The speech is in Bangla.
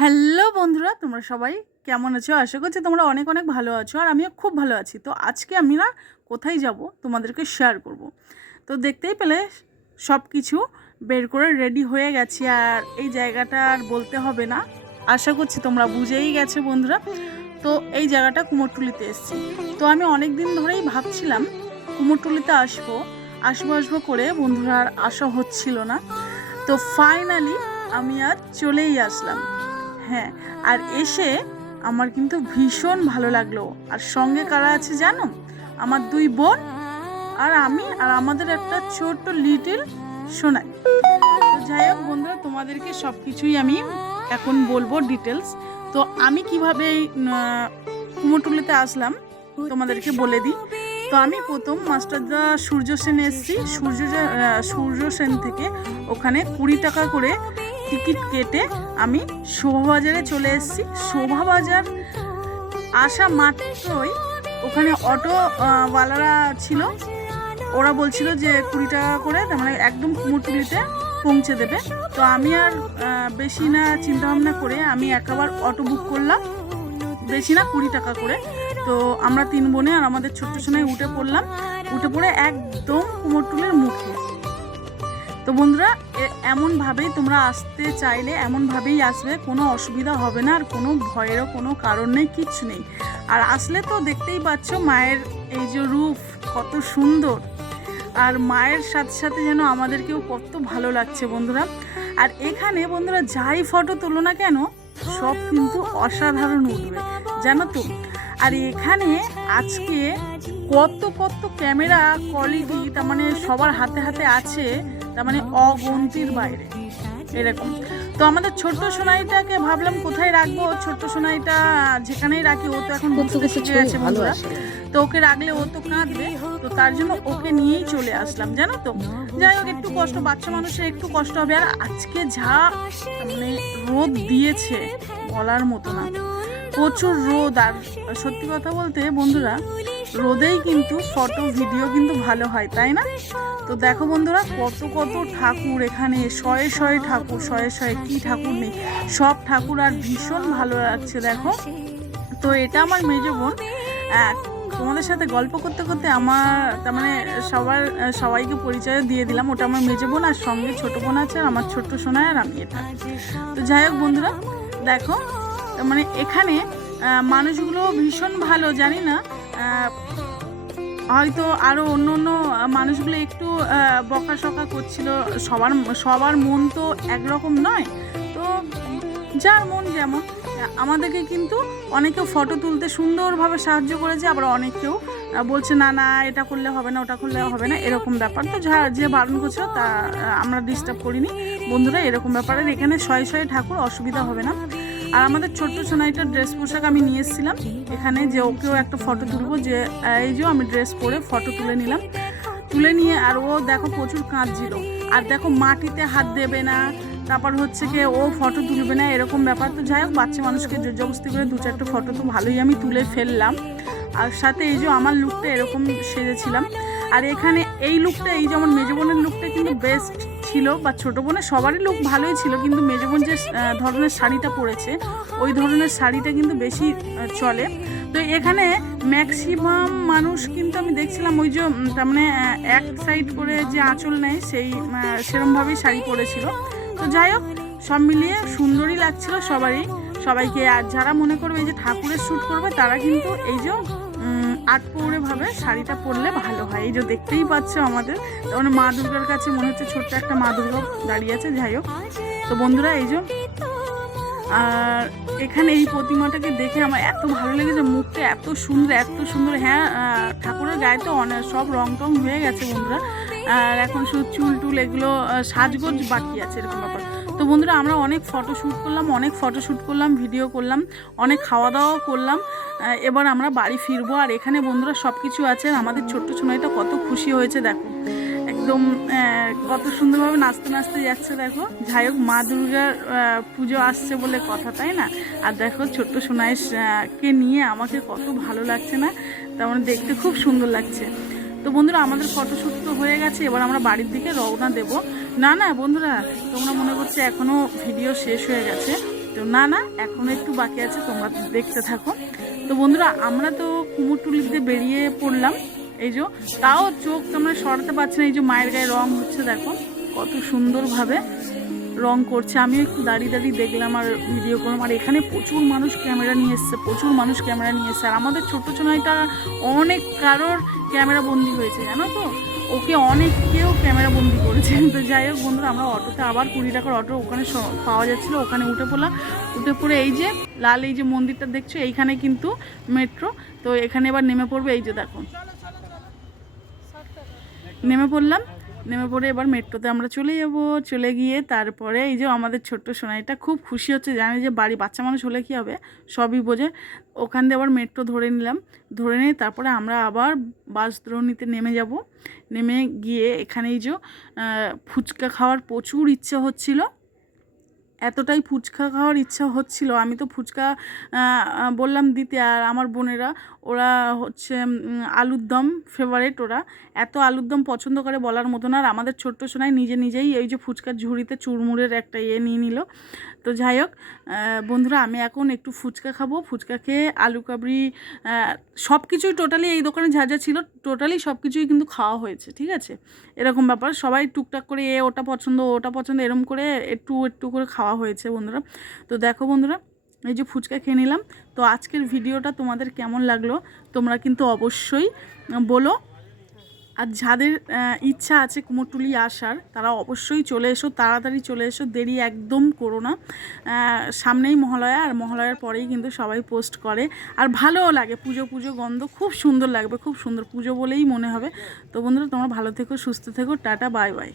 হ্যালো বন্ধুরা, তোমরা সবাই কেমন আছো? আশা করছি তোমরা অনেক অনেক ভালো আছো আর আমিও খুব ভালো আছি। তো আজকে আমি না কোথায় যাব তোমাদেরকে শেয়ার করব। তো দেখতেই পেলে সব কিছু বের করে রেডি হয়ে গেছি আর এই জায়গাটা আর বলতে হবে না। আশা করছি তোমরা বুঝেই গেছে বন্ধুরা। তো এই জায়গাটা কুমোরটুলিতে এসেছি। তো আমি অনেক দিন ধরেই ভাবছিলাম কুমোরটুলিতে আসব আসব আসব করে বন্ধুরা আর আসা হচ্ছিল না। তো ফাইনালি আমি আর চলেই আসলাম। হ্যাঁ আর এসে আমার কিন্তু ভীষণ ভালো লাগল। আর সঙ্গে কারা আছে জানো? আমার দুই বোন আর আমি আর আমাদের একটা ছোট্ট লিটিল সোনাই। যাই হোক বন্ধুরা, তোমাদেরকে সব কিছুই আমি এখন বলব ডিটেলস তো আমি কীভাবে এই আসলাম, তোমাদেরকে বলে দিই। তো আমি প্রথম মাস্টারদা সূর্য সেনে এসেছি। সূর্য সূর্য সেন থেকে ওখানে কুড়ি টাকা করে টিকিট কেটে আমি শোভাবাজারে চলে এসেছি। শোভাবাজার আসা মাত্রই ওখানে অটো ওয়ালারা ছিল। ওরা বলছিল যে কুড়ি টাকা করে, তার মানে একদম কুমোরটুলিতে পৌঁছে দেবে। তো আমি আর বেশি না চিন্তা ভাবনা করে আমি একবার অটো বুক করলাম। বেশি না কুড়ি টাকা করে। তো আমরা তিন বোনে আর আমাদের ছোট্ট সোনায় উঠে পড়লাম। উঠে পড়ে একদম কুমোরটুলির মুখে। তো বন্ধুরা এমনভাবেই তোমরা আসতে চাইলে, এমনভাবেই আসবে কোনো অসুবিধা হবে না, আর কোনো ভয়েরও কোনো কারণ নেই, কিচ্ছু নেই। আর আসলে তো দেখতেই পাচ্ছ, মায়ের এই যে রূপ কত সুন্দর। আর মায়ের সাথে সাথে যেন আমাদেরকেও কত ভালো লাগছে বন্ধুরা। আর এখানে বন্ধুরা, যাই ফটো তোলো না কেন, সব কিন্তু অসাধারণ উঠবে, জানো তো? আর এখানে আজকে কত কত ক্যামেরা কোয়ালিটি, তার মানে সবার হাতে হাতে আছে তার মানে অগন্তির বাইরে। এরকম। তো আমাদের ছোট্ট সোনাইটাকে ভাবলাম কোথায় রাখব? ছোট্ট সোনাইটা যেখানেই রাখি ও তো এখন বুঝতে শিখে গেছে বন্ধুরা। তো ওকে রাখলে ও তো কাঁদবে। তো তার জন্য ওকে নিয়েই চলে আসলাম জানো তো? যাই হোক একটু কষ্ট বাচ্চা মানুষের একটু কষ্ট হবে। আর আজকে যা মানে রোদ দিয়েছে বলার মতো না। প্রচুর রোদ। আর সত্যি কথা বলতে বন্ধুরা রোদেই কিন্তু ফটো ভিডিও কিন্তু ভালো হয়, তাই না? তো দেখো বন্ধুরা, কত কত ঠাকুর এখানে, শয়ে শয়ে ঠাকুর, শয়ে শয়ে কি ঠাকুর নেই, সব ঠাকুর আর ভীষণ ভালো লাগছে, দেখো। তো এটা আমার মেজ বোন তোমাদের সাথে গল্প করতে করতে আমার, তার মানে সবার সবাইকে পরিচয় দিয়ে দিলাম, ওটা আমার মেজ বোন, আর সঙ্গে ছোট বোন আছে, আর আমার ছোট্ট সোনায় আর আমি এটা। তো যাই হোক বন্ধুরা, দেখো মানে এখানে মানুষগুলো ভীষণ ভালো, জানি না হয়তো আরও অন্য অন্য মানুষগুলো একটু আহ, বকাসকা করছিল। সবার সবার মন তো একরকম নয়। তো যার মন যেমন আমাদেরকে কিন্তু অনেকে ফটো তুলতে সুন্দরভাবে সাহায্য করেছে আবার অনেকেও বলছে না না এটা করলে হবে না ওটা করলে হবে না এরকম ব্যাপার। তো যা যে বারণ করছিল তা আমরা ডিস্টার্ব করিনি। বন্ধুরা এরকম ব্যাপারে এখানে শয়ে শয়ে ঠাকুর অসুবিধা হবে না। আর আমাদের ছোট্ট সোনাইটার ড্রেস পোশাক আমি নিয়ে এসেছিলাম। এখানে যে ওকেও একটা ফটো তুলবো, যে এই যে আমি ড্রেস পরে ফটো তুলে নিলাম। তুলে নিয়ে আর ও দেখো প্রচুর কাঁদছিল। আর দেখো মাটিতে হাত দেবে না, তারপর হচ্ছে কি ও ফটো তুলবে না, এরকম ব্যাপার। তো যাই হোক, বাচ্চা মানুষকে জবস্তি করে দু চারটে ফটো তো ভালোই আমি তুলে ফেললাম। আর সাথে এই যে আমার লুকটা এরকম সেজেছিলাম। আর এখানে এই লুকটা এই যেমন মেজো বোনের লুকটা কিন্তু বেস্ট ছিল, বা ছোটো বোনের সবারই লুক ভালোই ছিল, কিন্তু মেজো বোন যে ধরনের শাড়িটা পরেছে, ওই ধরনের শাড়িটা কিন্তু বেশি চলে। তো এখানে ম্যাক্সিমাম মানুষ কিন্তু আমি দেখছিলাম ওই যে তার মানে এক সাইড করে যে আঁচল নেয়, সেই সেরমভাবেই শাড়ি পরেছিল। তো যাই হোক, সব মিলিয়ে সুন্দরই লাগছিল সবারই। সবাইকে আর যারা মনে করবে এই যে ঠাকুরের শ্যুট করবে তারা কিন্তু এই যে উম, আট পৌড়ে ভাবে শাড়িটা পরলে ভালো হয়। এই যে দেখতেই পাচ্ছ আমাদের। তার মানে মা দুর্গার কাছে মনে হচ্ছে ছোট্ট একটা মা দুর্গা দাঁড়িয়ে আছে যাই হোক। তো বন্ধুরা এই যে আর এখানে এই প্রতিমাটাকে দেখে আমার এত ভালো লেগেছে মুখটা এত সুন্দর এত সুন্দর। হ্যাঁ ঠাকুরের গায়ে তো অনেক সব রং টং হয়ে গেছে বন্ধুরা। আর এখন শুধু চুল টুল এগুলো সাজগোজ বাকি আছে এরকম ব্যাপার। তো বন্ধুরা, আমরা অনেক ফটো শ্যুট করলাম, অনেক ফটো শ্যুট করলাম ভিডিও করলাম, অনেক খাওয়া দাওয়াও করলাম এবার আমরা বাড়ি ফিরবো। আর এখানে বন্ধুরা সব কিছু আছে। আমাদের ছোট্ট সোনাইটা কত খুশি হয়েছে, দেখো। একদম কত সুন্দরভাবে নাচতে নাচতে যাচ্ছে, দেখো। যাই হোক, মা দুর্গার পুজো আসছে বলে কথা, তাই না? আর দেখো, ছোট্ট সোনাই কে নিয়ে আমাকে কত ভালো লাগছে না? তার মানে দেখতে খুব সুন্দর লাগছে। তো বন্ধুরা, আমাদের ফটোশ্যুট তো হয়ে গেছে। এবার আমরা বাড়ির দিকে রওনা দেব। না না, বন্ধুরা, তোমরা মনে করছে এখনও ভিডিও শেষ হয়ে গেছে। তো না না, এখনও একটু বাকি আছে, তোমরা দেখতে থাকো। তো বন্ধুরা, আমরা তো কুমোরটুলি দিয়ে বেরিয়ে পড়লাম। এই যে, তাও চোখ তোমরা সরাতে পারছি না, এই যে মায়ের গায়ে রং হচ্ছে, দেখো, কত সুন্দরভাবে রং করছে। আমি একটু দাঁড়িয়ে দাঁড়িয়ে দেখলাম আর ভিডিও করলাম। আর এখানে প্রচুর মানুষ ক্যামেরা নিয়ে এসছে, প্রচুর মানুষ ক্যামেরা নিয়ে এসছে। আর আমাদের ছোট্ট চোনাইটা অনেক কারোর ক্যামেরা বন্দি হয়েছে, জানো তো? ওকে অনেক কেউ ক্যামেরা বন্দি করেছে। তো যাই হোক বন্ধুরা, আমরা অটোতে আবার কুড়ি টাকার অটো ওখানে পাওয়া যাচ্ছিল, ওখানে উঠে পড়লাম। উঠে পড়ে এই যে লাল এই যে মন্দিরটা দেখছ, এইখানে কিন্তু মেট্রো। তো এখানে এবার নেমে পড়বে এই যে দেখো। নেমে পড়লাম। নেমে পড়ে এবার মেট্রোতে আমরা চলে যাব। চলে গিয়ে তারপরে এই যে আমাদের ছোট্ট সোনাইটা খুব খুশি হচ্ছে, জানে যে বাড়ি বাচ্চা মানুষ হলে কী হবে, সবই বোঝে। ওখান দিয়ে আবার মেট্রো ধরে নিলাম। ধরে নিয়ে তারপরে আমরা আবার বাস দ্রোণীতে নেমে যাব। নেমে গিয়ে এখানেই যে ফুচকা খাওয়ার প্রচুর ইচ্ছা হচ্ছিল। এতটাই ফুচকা খাওয়ার ইচ্ছা হচ্ছিল। আমি তো ফুচকা বললাম দিতে। আর আমার বোনেরা, ওরা হচ্ছে আলুর দম ফেভারেট ওরা। এত আলুর দম পছন্দ করে বলার মতন। আর আমাদের ছোট্ট সোনায় নিজে নিজেই এই যে ফুচকার ঝুড়িতে চুরমুড়ের একটা ইয়ে নিয়ে নিল। তো যাই হোক বন্ধুরা, আমি এখন একটু ফুচকা খাব। ফুচকা খেয়ে আলু কাবড়ি সব কিছুই টোটালি এই দোকানে যা যা ছিল, টোটালি সব কিছুই কিন্তু খাওয়া হয়েছে, ঠিক আছে? এরকম ব্যাপার, সবাই টুকটাক করে, এ ওটা পছন্দ ওটা পছন্দ এরকম করে একটু একটু করে খাওয়া হয়েছে বন্ধুরা। তো দেখো বন্ধুরা, এই যে ফুচকা খেয়ে নিলাম। তো আজকের ভিডিওটা তোমাদের কেমন লাগল, তোমরা কিন্তু অবশ্যই বলো। আর যাদের ইচ্ছা আছে কুমোরটুলি আসার, তারা অবশ্যই চলে এসো, তাড়াতাড়ি চলে এসো, দেরি একদম করো না। সামনেই মহালয়া, আর মহালয়ার পরেই কিন্তু সবাই পোস্ট করে। আর ভালোও লাগে, পুজো পুজো গন্ধ খুব সুন্দর লাগবে, খুব সুন্দর, পুজো বলেই মনে হবে। তো বন্ধুরা, তোমরা ভালো থেকো, সুস্থ থেকো, টাটা, বাই বাই।